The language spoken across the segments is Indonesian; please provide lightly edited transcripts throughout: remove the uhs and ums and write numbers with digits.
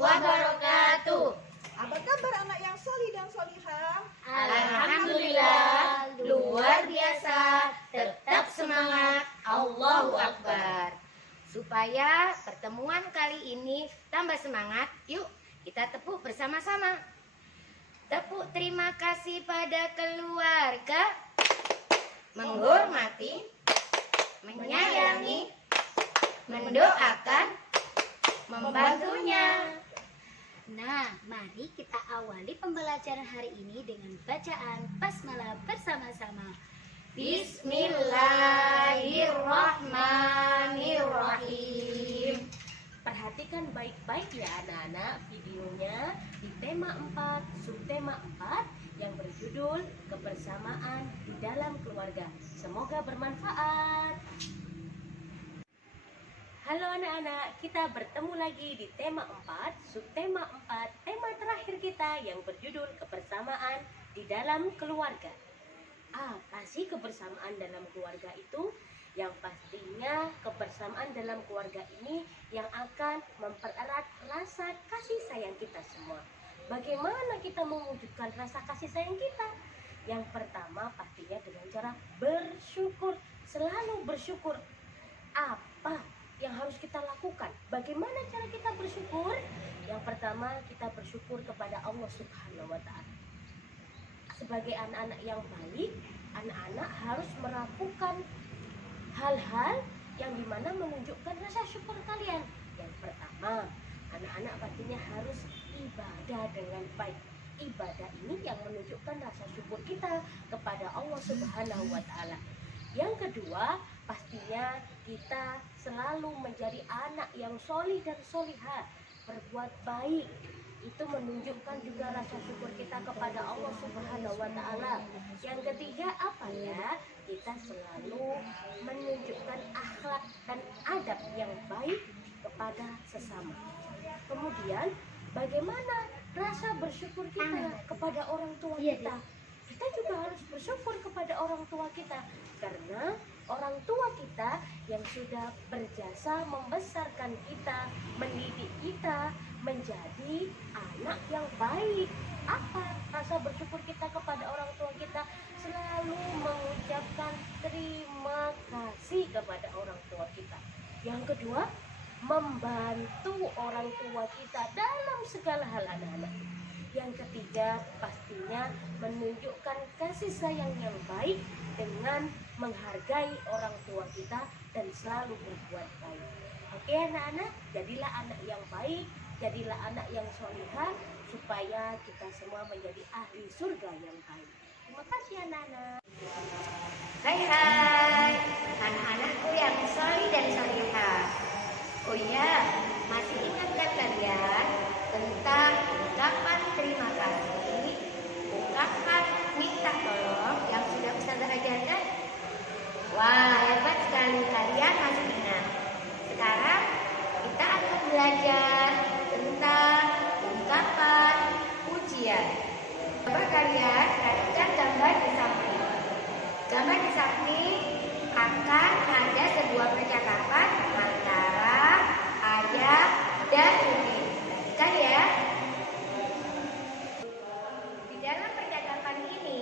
wabarakatuh. Apa kabar anak yang solih dan solihah? Alhamdulillah, luar biasa, tetap semangat, Allahu Akbar. Supaya pertemuan kali ini tambah semangat, yuk kita tepuk bersama-sama. Tepuk terima kasih pada keluarga, menghormati, menyayangi, mendoakan, membantunya. Nah, mari kita awali pembelajaran hari ini dengan bacaan basmalah bersama-sama. Bismillahirrahmanirrahim. Perhatikan baik-baik ya anak-anak videonya di tema 4, subtema 4 yang berjudul kebersamaan di dalam keluarga. Semoga bermanfaat. Halo anak-anak, kita bertemu lagi di tema 4, subtema 4, tema terakhir kita yang berjudul kebersamaan di dalam keluarga. Apa sih kebersamaan dalam keluarga itu? Yang pastinya kebersamaan dalam keluarga ini yang akan mempererat rasa kasih sayang kita semua. Bagaimana kita mewujudkan rasa kasih sayang kita? Yang pertama pastinya dengan cara bersyukur, selalu bersyukur. Apa yang harus kita lakukan? Bagaimana cara kita bersyukur? Yang pertama, kita bersyukur kepada Allah Subhanahu wa Ta'ala. Sebagai anak-anak yang baik, anak-anak harus melakukan hal-hal yang dimana menunjukkan rasa syukur kalian. Yang pertama, anak-anak pastinya harus ibadah dengan baik. Ibadah ini yang menunjukkan rasa syukur kita kepada Allah Subhanahu wa Ta'ala. Yang kedua, pastinya kita selalu menjadi anak yang solih dan solihah, berbuat baik. Itu menunjukkan juga rasa syukur kita kepada Allah Subhanahu wa Ta'ala. Yang ketiga apa ya? Kita selalu menunjukkan akhlak dan adab yang baik kepada sesama. Kemudian bagaimana rasa bersyukur kita kepada orang tua kita? Kita juga harus bersyukur kepada orang tua kita, karena orang tua kita yang sudah berjasa membesarkan kita, mendidik kita menjadi anak yang baik. Apa rasa bersyukur kita kepada orang tua kita? Selalu mengucapkan terima kasih kepada orang tua kita. Yang kedua, membantu orang tua kita dalam segala hal anak-anak. Yang ketiga, pastinya menunjukkan kasih sayang yang baik dengan menghargai orang tua kita dan selalu berbuat baik. Oke anak-anak, jadilah anak yang baik, jadilah anak yang solihah, supaya kita semua menjadi ahli surga yang baik. Terima kasih anak-anak. Hai anak-anakku yang solih dan solihah. Oh iya, masih ingatkah kalian tentang ungkapan terima kasih, ungkapan minta tolong yang sudah Ustazah ajarkan? Wah, hebat sekali, kalian masih ingat. Sekarang kita akan belajar tentang ungkapan pujian. Coba kalian perhatikan gambar di samping. Gambar di samping akan ada sebuah percakapan antara ayah dan Udin. Kan ya? Di dalam percakapan ini,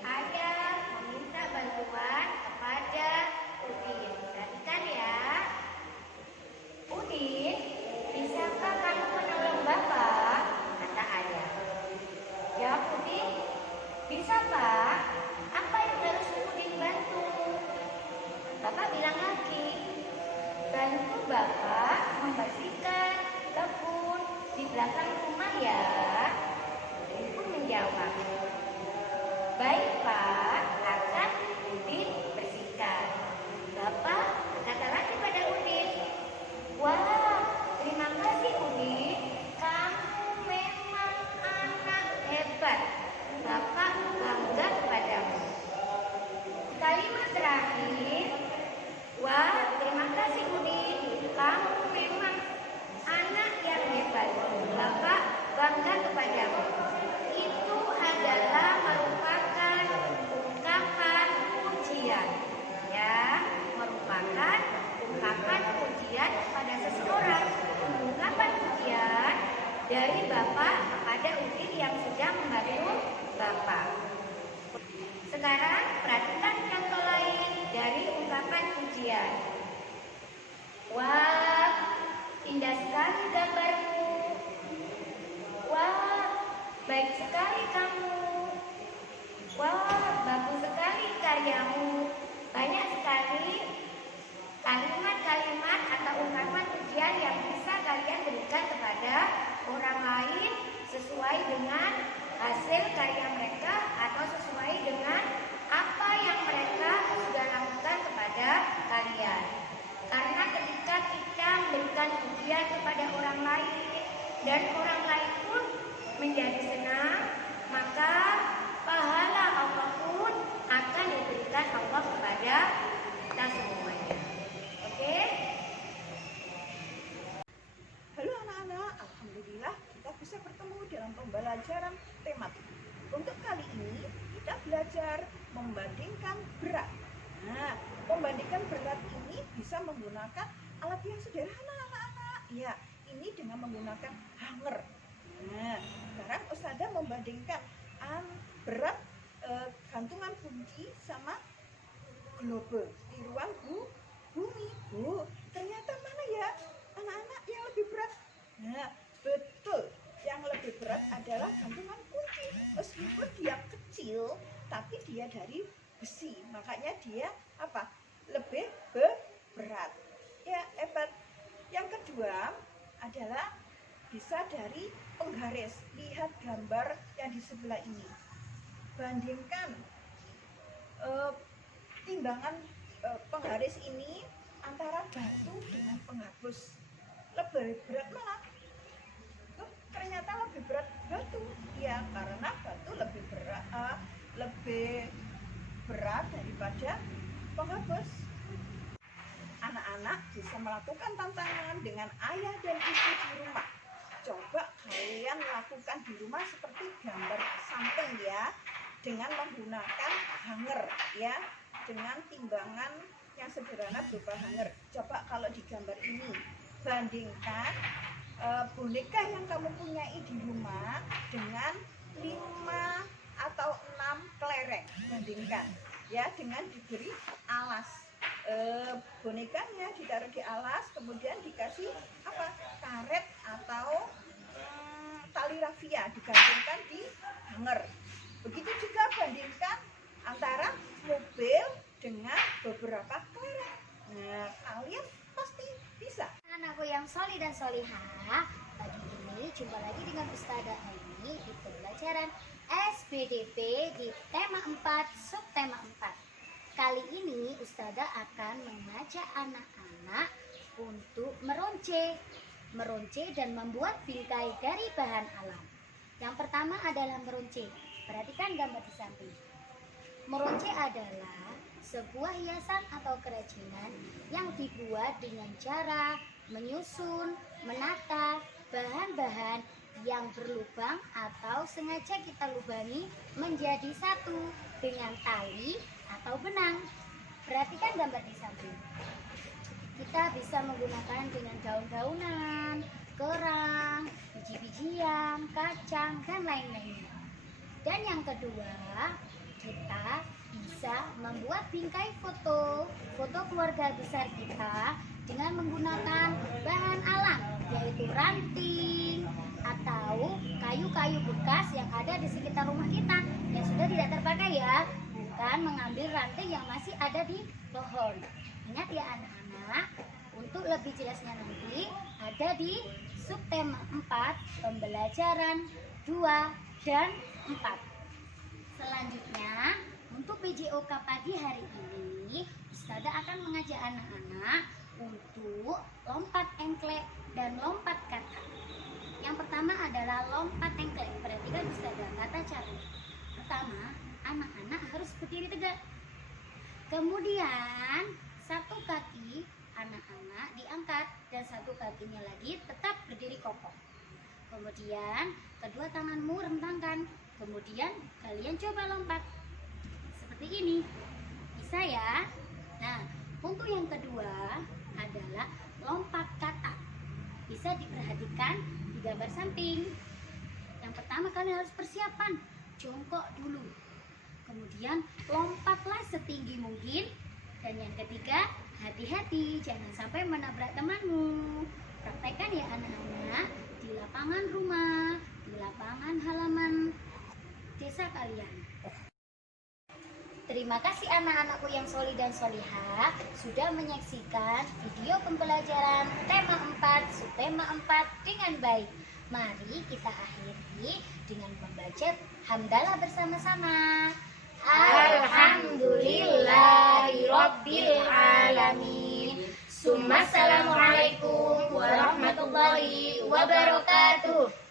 ayah meminta bantuan kepada Udin. Perhatikan ya. Udin, bisakah kamu menolong Bapak? Kata ayah. Jawab Udin, bisa Pak. Apa yang harus Udin bantu? Bapak bilang lagi, bantu Bapak membersihkan kebun di belakang rumah ya. Udin pun menjawab, baik Pak, akan Udin bersihkan. Bapak kata lagi pada Udin, wah, terima kasih Udin, kamu memang anak hebat. Bapak bangga kepadamu. Kalimat terakhir, wah, terima kasih Udin, kamu memang anak yang hebat. Bapak bangga kepadamu. Itu adalah merupakan dari Bapak kepada Udin yang sudah membantu Bapak. Sekarang perhatikan contoh lain dari ungkapan pujian. Wah, indah sekali gambarmu. Wah, baik sekali kamu. Wah, bagus sekali karyamu. Banyak sekali kalimat-kalimat atau ungkapan pujian yang bisa kalian berikan kepada orang lain sesuai dengan hasil karya mereka atau sesuai dengan apa yang mereka sudah lakukan kepada kalian. Karena ketika kita memberikan pujian kepada orang lain dan orang lain pun menjadi senang, maka pahala Allah pun akan diberikan Allah kepada kita semuanya. Oke? Halo anak-anak, alhamdulillah kita bisa bertemu dalam pembelajaran tematik. Untuk kali ini kita belajar membandingkan berat. Nah, membandingkan berat ini bisa menggunakan alat yang sederhana anak-anak. Ya, ini dengan menggunakan hanger. Nah, sekarang Ustazah membandingkan berat gantungan kunci sama globe di ruang bumi. Ternyata mana ya anak-anak yang lebih berat? Nah, betul, yang lebih berat adalah gantungan kunci. Meskipun dia kecil, tapi dia dari besi, makanya dia apa? Lebih berat. Ya, hebat. Yang kedua adalah bisa dari penggaris. Lihat gambar yang di sebelah ini. Bandingkan timbangan penggaris ini antara batu dengan penghapus. Lebih berat mana? Tuh, ternyata lebih berat batu. Ya, karena batu lebih berat daripada penghapus. Anak-anak bisa melakukan tantangan dengan ayah dan ibu di rumah. Coba kalian lakukan di rumah seperti gambar samping ya, dengan menggunakan hanger ya, dengan timbangan yang sederhana berupa hanger. Coba kalau di gambar ini bandingkan boneka yang kamu punyai di rumah dengan 5 atau 6 kelereng. Bandingkan ya, dengan diberi alas. Bonekanya ditaruh di alas, kemudian dikasih apa? Karet atau tali rafia, digantungkan di hanger. Begitu juga bandingkan antara mobil dengan beberapa kelereng. Nah, kalian pasti bisa. Anakku yang solih dan solihah, pagi ini jumpa lagi dengan Ustazah Aini di pembelajaran SPDP di tema 4, subtema 4. Kali ini Ustazah akan mengajak anak-anak untuk meronce dan membuat bingkai dari bahan alam. Yang pertama adalah meronce. Perhatikan gambar di samping. Meronce adalah sebuah hiasan atau kerajinan yang dibuat dengan cara menyusun, menata bahan-bahan yang berlubang atau sengaja kita lubangi menjadi satu dengan tali atau benang. Perhatikan gambar di samping. Kita bisa menggunakan dengan daun-daunan, kerang, biji-bijian, kacang, dan lain-lainnya. Dan yang kedua, kita bisa membuat bingkai foto keluarga besar kita dengan menggunakan bahan alam, yaitu ranting atau kayu-kayu bekas yang ada di sekitar rumah kita yang sudah tidak terpakai ya, bukan mengambil ranting yang masih ada di pohon. Ingat ya anak-anak, untuk lebih jelasnya nanti ada di subtema 4 pembelajaran 2 dan 4. Selanjutnya, untuk PJOK pagi hari ini, Ustazah akan mengajak anak-anak untuk lompat engklek dan lompat kata. Yang pertama adalah lompat engklek. Perhatikan Ustazah tata cara. Pertama, anak-anak harus berdiri tegak. Kemudian, satu kaki anak-anak diangkat dan satu kakinya lagi tetap berdiri kokoh. Kemudian, kedua tanganmu rentangkan. Kemudian, kalian coba lompat. Seperti ini. Bisa ya? Nah, untuk yang kedua adalah lompat kata. Bisa diperhatikan di gambar samping. Yang pertama kalian harus persiapan, jongkok dulu. Kemudian lompatlah setinggi mungkin. Dan yang ketiga, hati-hati jangan sampai menabrak temanmu. Praktekkan ya anak-anak di lapangan rumah, di lapangan halaman desa kalian. Terima kasih anak-anakku yang soli dan solihah sudah menyaksikan video pembelajaran tema 4, subtema 4 dengan baik. Mari kita akhiri dengan membaca hamdalah bersama-sama. Alhamdulillahirabbil alamin. Assalamualaikum warahmatullahi wabarakatuh.